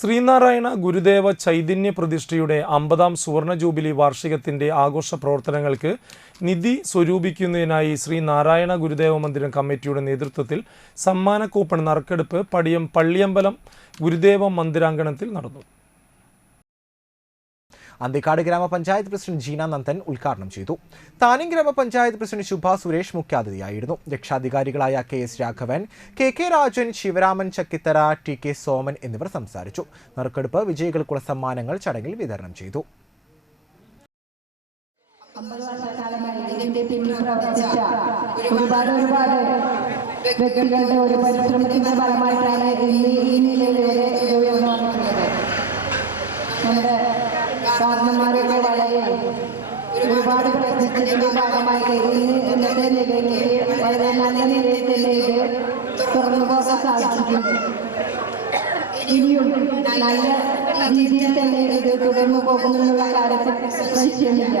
ശ്രീനാരായണ ഗുരുദേവ ചൈതന്യ പ്രതിഷ്ഠയുടെ അമ്പതാം സുവർണ ജൂബിലി വാർഷികത്തിന്റെ ആഘോഷ പ്രവർത്തനങ്ങൾക്ക് നിധി സ്വരൂപിക്കുന്നതിനായി ശ്രീനാരായണ ഗുരുദേവ മന്ദിരം കമ്മിറ്റിയുടെ നേതൃത്വത്തിൽ സമ്മാന കൂപ്പൺ നറുക്കെടുപ്പ് പടിയം പള്ളിയമ്പലം ഗുരുദേവ മന്ദിരാങ്കണത്തിൽ നടന്നു. അന്തിക്കാട് ഗ്രാമപഞ്ചായത്ത് പ്രസിഡന്റ് ജീന നന്ദൻ ഉദ്ഘാടനം ചെയ്തു. താനിം ഗ്രാമപഞ്ചായത്ത് പ്രസിഡന്റ് ശുഭ സുരേഷ് മുഖ്യാതിഥിയായിരുന്നു. രക്ഷാധികാരികളായ K S Raghavan K K Rajan Sivaraman Chakkithara T K Soman എന്നിവർ സംസാരിച്ചു. നറുക്കെടുപ്പ് വിജയികൾക്കുള്ള സമ്മാനങ്ങൾ ചടങ്ങിൽ വിതരണം ചെയ്തു. വ്യക്തികളുടെ ഒരു പരിശ്രമത്തിന്റെ ഫലമായിട്ടാണ് ഈ നിലയിൽ വരെ ഉയർന്നു വന്നിട്ടുള്ളത് നമ്മുടെ കാരണന്മാരൊക്കെ വളരെ ഒരുപാട് പ്രശ്നത്തിന്റെ ഭാഗമായി ഇന്ന് ഇന്നത്തെ നിലയിലേക്ക് വളരെ നല്ല ഇത് തുറന്നു പോകാൻ സാധിച്ചിട്ടുണ്ട്. ഇനിയും നല്ല രീതിയിൽ തന്നെ ഇത് തുടർന്നു പോകുന്നുള്ള കാര്യത്തിൽ സംശയമില്ല.